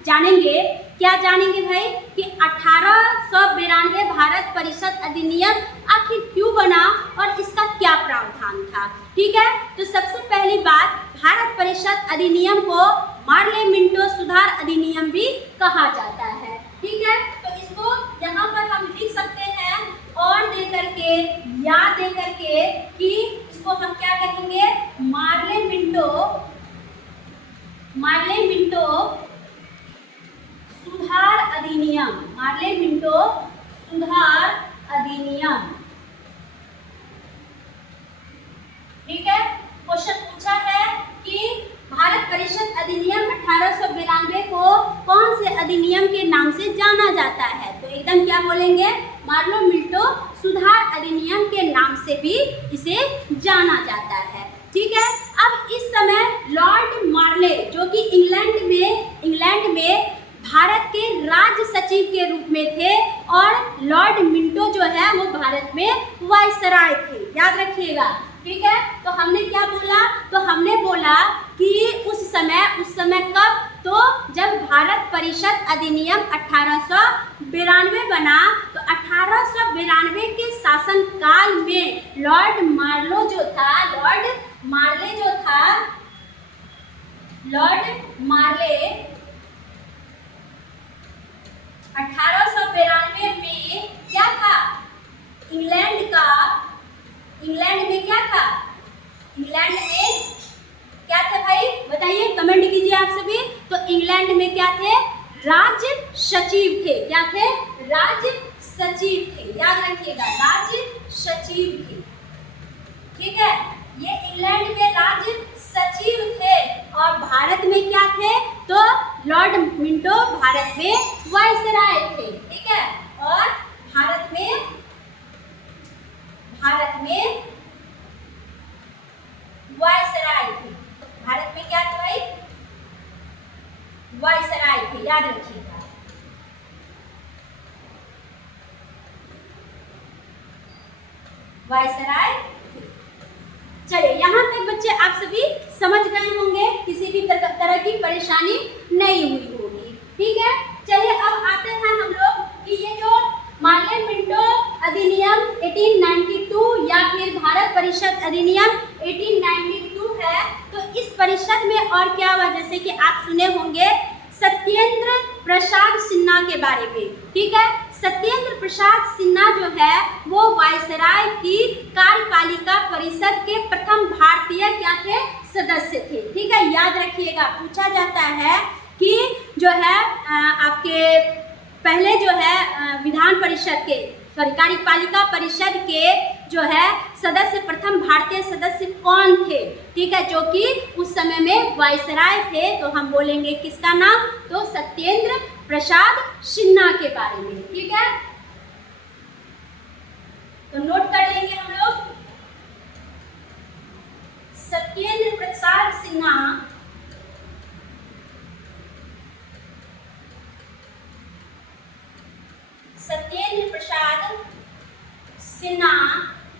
जानेंगे। क्या जानेंगे भाई कि 1892 भारत परिषद अधिनियम आखिर क्यों बना और इसका क्या प्रावधान था। ठीक है, तो सबसे पहली बात भारत परिषद अधिनियम को मार्ले मिंटो सुधार अधिनियम भी कहा जाता है। ठीक है, तो इसको यहाँ पर हम लिख सकते हैं और दे करके या दे करके कि इसको हम क्या कहेंगे, मार्ले मिंटो सुधार अधिनियम, मार्ले मिंटो सुधार अधिनियम। ठीक है, क्वेश्चन पूछा है कि भारत परिषद अधिनियम 1892 को कौन से अधिनियम के नाम से जाना जाता है, तो एकदम क्या बोलेंगे, मार्लो मिंटो सुधार अधिनियम के नाम से भी इसे जाना जाता है। ठीक है, अब इस समय लॉर्ड मार्ले जो कि इंग्लैंड में भारत के राज्य सचिव के रूप में थे और लॉर्ड मिंटो जो है वो भारत में वायसराय थे, याद रखिएगा। ठीक है, तो हमने क्या बोला, तो हमने बोला कि उस समय कब, तो जब भारत परिषद अधिनियम 1892 बना, तो 1892 के शासन काल में लॉर्ड मार्ले जो था 1892 में क्या था, इंग्लैंड में क्या था, इंग्लैंड में क्या था भाई बताइए, कमेंट कीजिए आप सभी। तो इंग्लैंड में क्या थे? राज्य सचिव थे। क्या थे? राज्य सचिव थे। याद रखिएगा, राज्य सचिव थे। ठीक है, ये इंग्लैंड में राज्य सचिव थे। और भारत में क्या थे? तो लॉर्ड मिंटो भारत में वायसराय थे। ठीक है, और भारत में वायसराय थे। भारत में क्या थे भाई? वायसराय थे। याद रखिएगा। वायसराय। चलिए, यहाँ तक बच्चे आप सभी समझ गए होंगे, किसी भी तरह की परेशानी नहीं हुई होगी। ठीक है, चलिए अब आते हैं हम लोग कि ये जो मार्लिन मिंटो अधिनियम 1892 या फिर भारत परिषद अधिनियम 1892 है, तो इस परिषद में और क्या हुआ, जैसे कि आप सुने होंगे सत्येंद्र प्रसाद सिन्हा के बारे में। ठीक है, सत्येंद्र प्रसाद सिन्हा जो है वो वायसराय की कार्यपालिका परिषद के प्रथम भारतीय क्या थे? सदस्य थे। ठीक है, याद रखिएगा, पूछा जाता है कि जो है आपके पहले जो है विधान परिषद के कार्यपालिका परिषद के जो है सदस्य, प्रथम भारतीय सदस्य कौन थे? ठीक है, जो कि उस समय में वायसराय थे। तो हम बोलेंगे किसका नाम? तो सत्येंद्र प्रसाद सिन्हा के बारे में। ठीक है, तो नोट कर लेंगे हम लोग। सत्येंद्र प्रसाद सिन्हा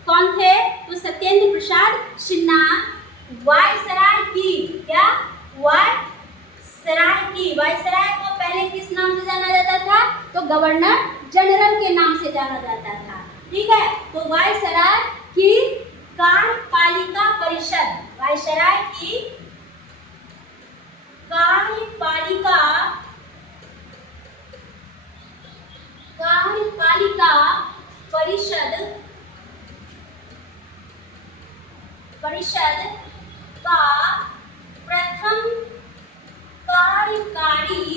कौन थे? तो सत्येंद्र प्रसाद सिन्हा वायसराय की, क्या? वायसराय की। वायसराय को पहले किस नाम से जाना जाता था? तो गवर्नर जनरल के नाम से जाना जाता था। ठीक है, तो वायसराय की कार्यपालिका परिषद, वायसराय की कार्यपालिका परिषद का प्रथम कार्यकारी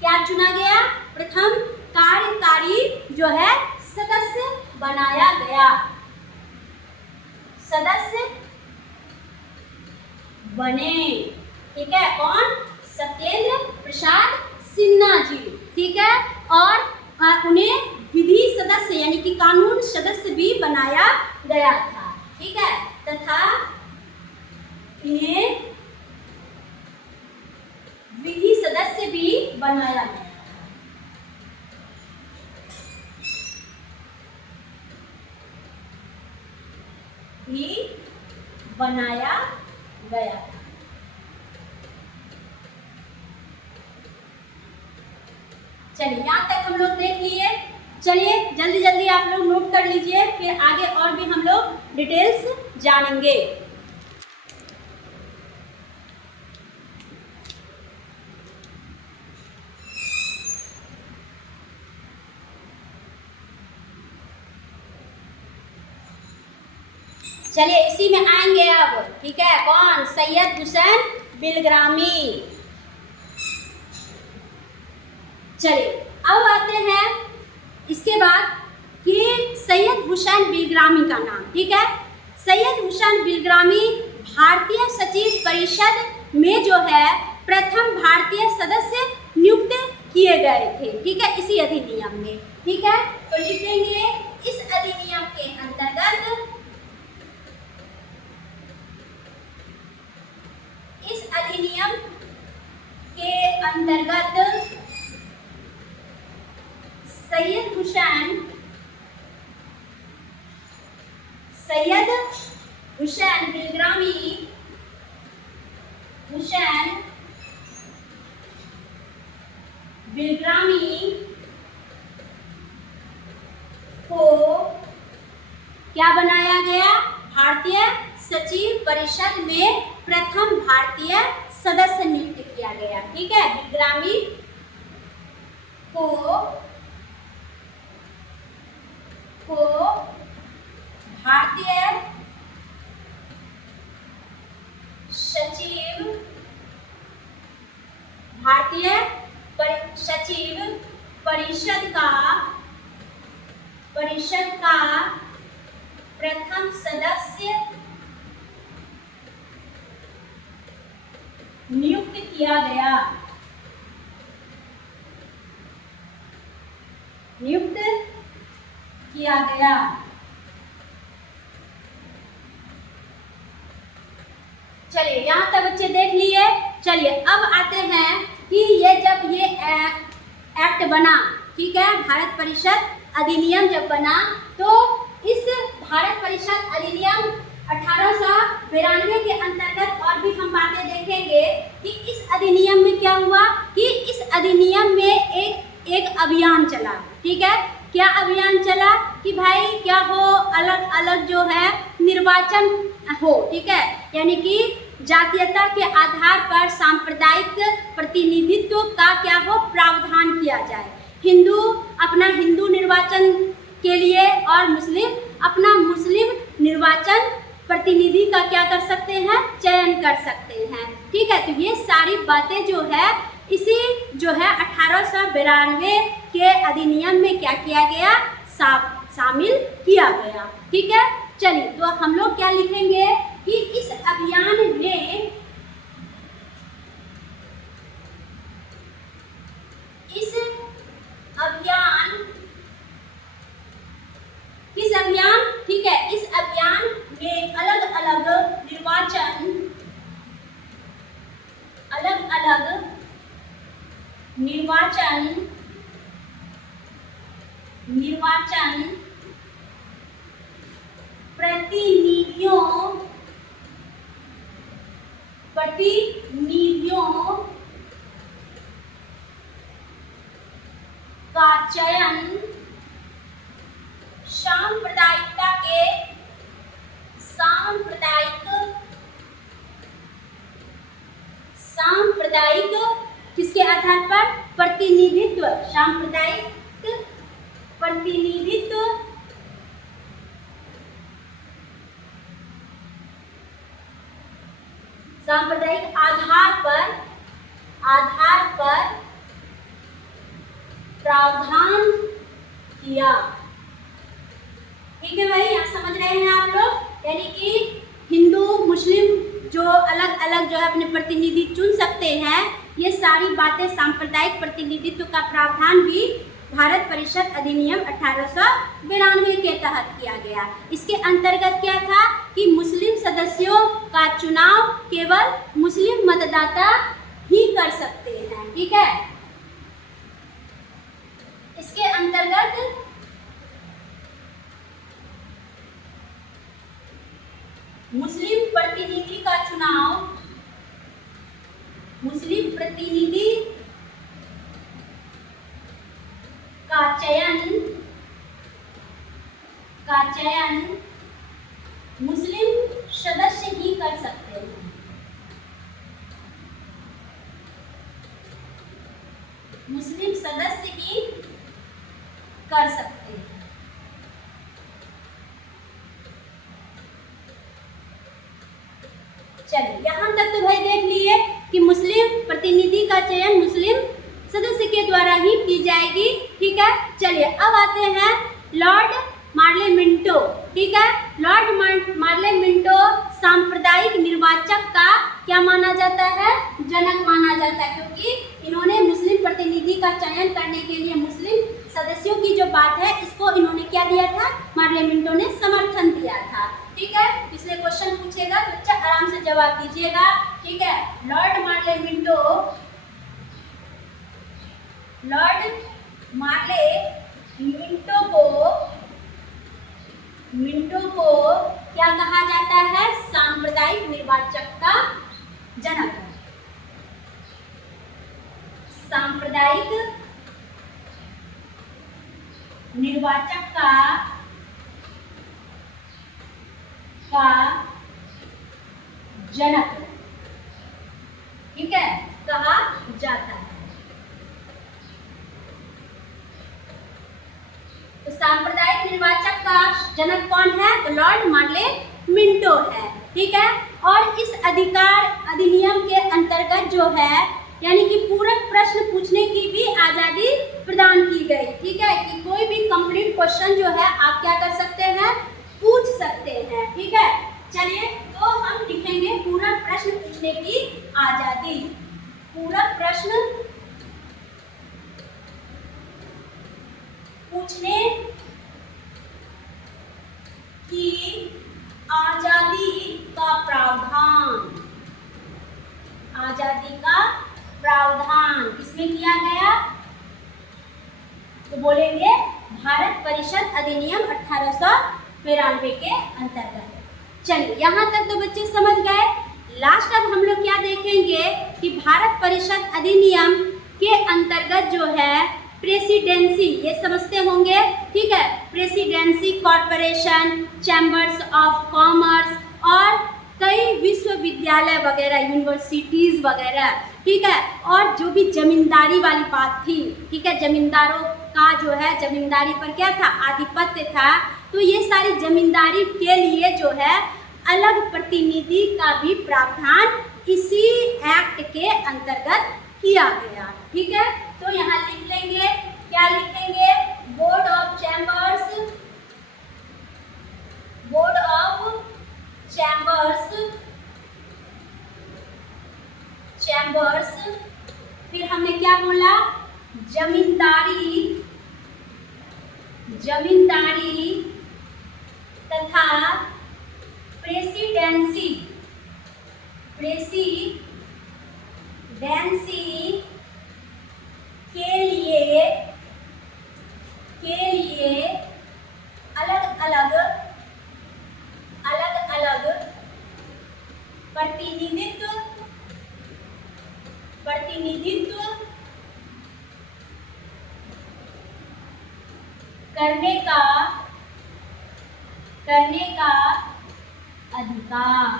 क्या चुना गया? प्रथम कार्यकारी जो है सदस्य बनाया गया। सदस्य बने। ठीक है, कौन? सत्येंद्र प्रसाद सिन्हा जी। ठीक है, और उन्हें विधि सदस्य यानी कि कानून सदस्य भी बनाया गया था। ठीक है, तथा इन्हें विधि सदस्य भी बनाया गया। चलिए, यहाँ तक हम लोग देख लिए। चलिए जल्दी जल्दी आप लोग नोट कर लीजिए, फिर आगे और भी हम लोग डिटेल्स जानेंगे। चलिए इसी में आएंगे अब। ठीक है, कौन? सैयद हुसैन बिलग्रामी। चलिए अब आते हैं इसके बाद कि सैयद हुसैन बिलग्रामी का नाम। ठीक है, सैयद हुसैन बिलग्रामी भारतीय सचिव परिषद में जो है प्रथम भारतीय सदस्य नियुक्त किए गए थे। ठीक है, इसी अधिनियम में। ठीक है, तो लिखेंगे इस अधिनियम के अंतर्गत, इस अधिनियम के अंतर्गत सैयद हुसैन बिलग्रामी को क्या बनाया गया? भारतीय सचिव परिषद में प्रथम भारतीय सदस्य नियुक्त किया गया। ठीक है, बिलग्रामी को भारतीय भारतीय सचिव परिषद का प्रथम सदस्य नियुक्त किया गया। चलिए यहाँ तक बच्चे देख लिए। चलिए अब आते हैं कि ये जब ये एक्ट बना, ठीक है, भारत परिषद अधिनियम जब बना, तो इस भारत परिषद अधिनियम 1892 के अंतर्गत और भी हम बातें देखेंगे कि इस अधिनियम में क्या हुआ कि इस अधिनियम में एक अभियान चला। ठीक है, क्या अभियान चला कि भाई क्या हो, अलग अलग जो है निर्वाचन हो। ठीक है, यानी कि जातीयता के आधार पर सांप्रदायिक प्रतिनिधित्व का क्या हो, प्रावधान किया जाए। हिंदू अपना हिंदू निर्वाचन के लिए और मुस्लिम अपना मुस्लिम निर्वाचन प्रतिनिधि का क्या कर सकते हैं, चयन कर सकते हैं। ठीक है, तो ये सारी बातें जो है इसी जो है 1892 के अधिनियम में क्या किया गया, शामिल किया गया। ठीक है, चलिए तो हम लोग क्या लिखेंगे कि इस अभियान ठीक है, इस अभियान में अलग अलग निर्वाचन प्रतिनिधियों का चयन सांप्रदायिक किसके आधार पर, प्रतिनिधित्व, सांप्रदायिक प्रतिनिधित्व सांप्रदायिक आधार पर प्रावधान किया। ठीक है भाई, यहाँ समझ रहे हैं आप लोग, यानी कि हिंदू मुस्लिम जो अलग अलग जो है अपने प्रतिनिधि चुन सकते हैं, ये सारी बातें सांप्रदायिक प्रतिनिधित्व का प्रावधान भी भारत परिषद अधिनियम 1892 के तहत किया गया। इसके अंतर्गत क्या था कि मुस्लिम सदस्यों का चुनाव केवल मुस्लिम मतदाता ही कर सकते हैं। ठीक है, इसके अंतर्गत मुस्लिम प्रतिनिधि का चुनाव, मुस्लिम प्रतिनिधि का चयन मुस्लिम सदस्य ही कर सकते हैं। मुस्लिम सदस्य ही कर सकते हैं। चलिए यहाँ तक तो भाई देख लिए कि मुस्लिम प्रतिनिधि का चयन मुस्लिम सदस्य के द्वारा ही की जाएगी। ठीक है, चलिए अब आते हैं लॉर्ड मार्ले मिंटो। ठीक है, लॉर्ड मार्ले मिंटो सांप्रदायिक निर्वाचक का क्या माना जाता है, जनक माना जाता है, क्योंकि इन्होंने मुस्लिम प्रतिनिधि का चयन करने के लिए मुस्लिम सदस्यों की जो बात है इसको इन्होंने क्या दिया था, मार्ले मिंटो ने समर्थन दिया था। ठीक है, इसलिए क्वेश्चन पूछेगा तो बच्चा आराम से जवाब दीजिएगा। ठीक है, लॉर्ड मार्ले मिंटो को क्या कहा जाता है, सांप्रदायिक निर्वाचक का जनक। सांप्रदायिक निर्वाचक का जनक, ठीक है, कहा जाता है। तो सांप्रदायिक निर्वाचक का जनक कौन है, तो लॉर्ड मार्ले मिंटो है। ठीक है, और इस अधिकार अधिनियम के अंतर्गत जो है यानी कि पूरक प्रश्न पूछने की भी आज़ादी प्रदान की गई। ठीक है, कि कोई भी कंप्लीट क्वेश्चन जो है आप क्या कर सकते हैं, पूछ सकते हैं। ठीक है, चलिए तो हम लिखेंगे पूरक प्रश्न पूछने की आज़ादी। पूरक प्रश्न पूछने की आज़ादी का प्रावधान, आज़ादी का प्रावधान किसमें किया गया, तो बोलेंगे भारत परिषद अधिनियम 1892 के अंतर्गत। चलिए यहाँ तक तो बच्चे समझ गए। लास्ट अब हम लोग क्या देखेंगे कि भारत परिषद अधिनियम के अंतर्गत जो है प्रेसिडेंसी, ये समझते होंगे। ठीक है, presidency corporation, chambers of commerce और कई विश्वविद्यालय वगैरह, यूनिवर्सिटीज़ वगैरह। ठीक है, और जो भी जमींदारी वाली बात थी, ठीक है, जमींदारों का जो है जमींदारी पर क्या था, आधिपत्य था, तो ये सारी जमींदारी के लिए जो है अलग प्रतिनिधि का भी प्रावधान इसी एक्ट के अंतर्गत किया गया। ठीक है, तो यहाँ लिख लेंगे, क्या लिखेंगे, board of chambers, board of chambers, chambers, फिर हमने क्या बोला, जमींदारी, जमींदारी तथा प्रेसिडेंसी, प्रेसिडेंसी के लिए अलग अलग प्रतिनिधित्व करने का अधिकार।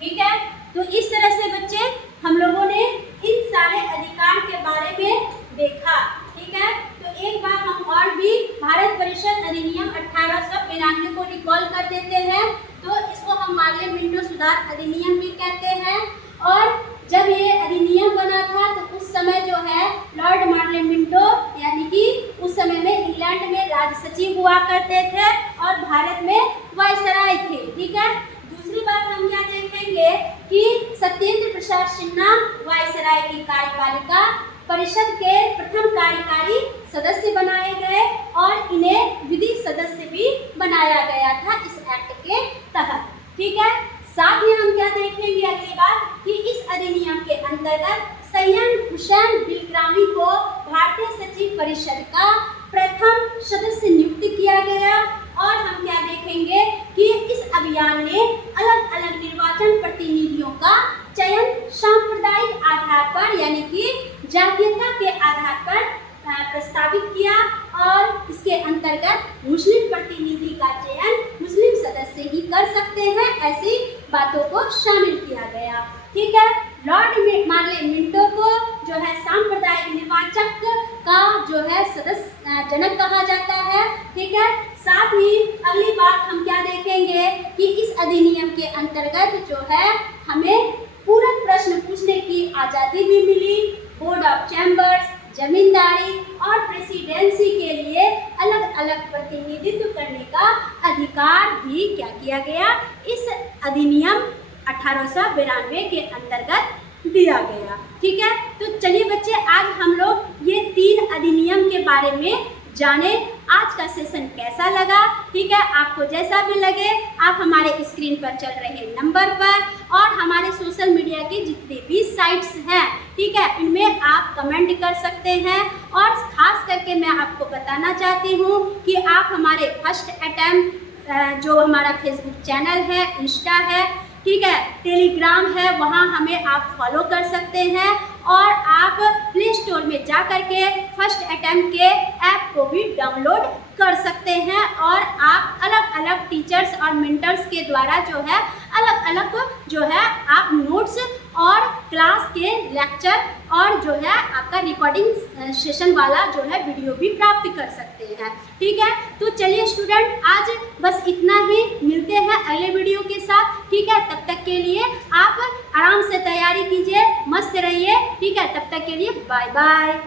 ठीक है, तो इस तरह से बच्चे हम लोगों ने इन सारे अधिकार के बारे में देखा। ठीक है, तो एक बार हम और भी भारत परिषद अधिनियम 1892 को रिकॉल कर देते हैं। तो इसको हम मार्ले मिंटो सुधार अधिनियम भी कहते हैं। और जब ये अधिनियम बना था तो उस समय जो है लॉर्ड मार्ले मिंटो यानी कि उस समय में इंग्लैंड में राज सचिव हुआ करते थे और भारत में वायसराय थे। ठीक है, दूसरी बात हम क्या देखेंगे कि सत्येंद्र प्रसाद सिन्हा वायसराय की कार्यपालिका परिषद के प्रथम कार्यकारी सदस्य बनाए गए और इन्हें विधि सदस्य भी बनाया गया था इस एक्ट के तहत। ठीक है, साथ ही हम क्या देखेंगे अगली बात कि इस अधिनियम के अंतर्गत सैयद हुसैन बिलग्रामी को भारतीय सचिव परिषद का प्रथम सदस्य नियुक्त किया गया। और हम क्या देखेंगे कि इस अभियान ने अलग अलग निर्वाचन प्रतिनिधियों का चयन सांप्रदायिक आधार पर यानी कि जातीयता के आधार पर प्रस्तावित किया और इसके अंतर्गत मुस्लिम प्रतिनिधि का चयन मुस्लिम सदस्य ही कर सकते हैं, ऐसी बातों को शामिल किया गया। ठीक है, लॉर्ड मार्ले मिंटो को जो है सांप्रदायिक निर्वाचक का जो है सदस्य जनक कहा जाता है। ठीक है, साथ ही अगली बात हम क्या देखेंगे कि इस अधिनियम के अंतर्गत जो है हमें पूरक प्रश्न पूछने की आज़ादी भी मिली। बोर्ड ऑफ चैम्बर्स, जमींदारी और प्रेसिडेंसी के लिए अलग अलग प्रतिनिधित्व करने का अधिकार भी क्या किया गया, इस अधिनियम 1892 के अंतर्गत दिया गया। ठीक है, तो चलिए बच्चे आज हम लोग ये 3 अधिनियम के बारे में जाने। आज का सेशन कैसा लगा? ठीक है, आपको जैसा भी लगे आप हमारे स्क्रीन पर चल रहे नंबर पर और हमारे सोशल मीडिया की जितनी भी साइट्स हैं, ठीक है, इनमें आप कमेंट कर सकते हैं। और ख़ास करके मैं आपको बताना चाहती हूँ कि आप हमारे फर्स्ट अटेम्प्ट जो हमारा फेसबुक चैनल है, इंस्टा है, ठीक है, टेलीग्राम है, वहाँ हमें आप फॉलो कर सकते हैं और आप प्ले स्टोर में जा कर के फर्स्ट अटेम्प्ट के ऐप को भी डाउनलोड कर सकते हैं और आप अलग अलग टीचर्स और मेंटर्स के द्वारा जो है अलग अलग जो है आप नोट्स और क्लास के लेक्चर और जो है आपका रिकॉर्डिंग सेशन वाला जो है वीडियो भी प्राप्त कर सकते हैं। ठीक है, तो चलिए स्टूडेंट आज बस इतना ही, मिलते हैं अगले वीडियो के साथ। ठीक है, तब तक के लिए आप आराम से तैयारी कीजिए, मस्त रहिए। ठीक है, तब तक के लिए बाय बाय।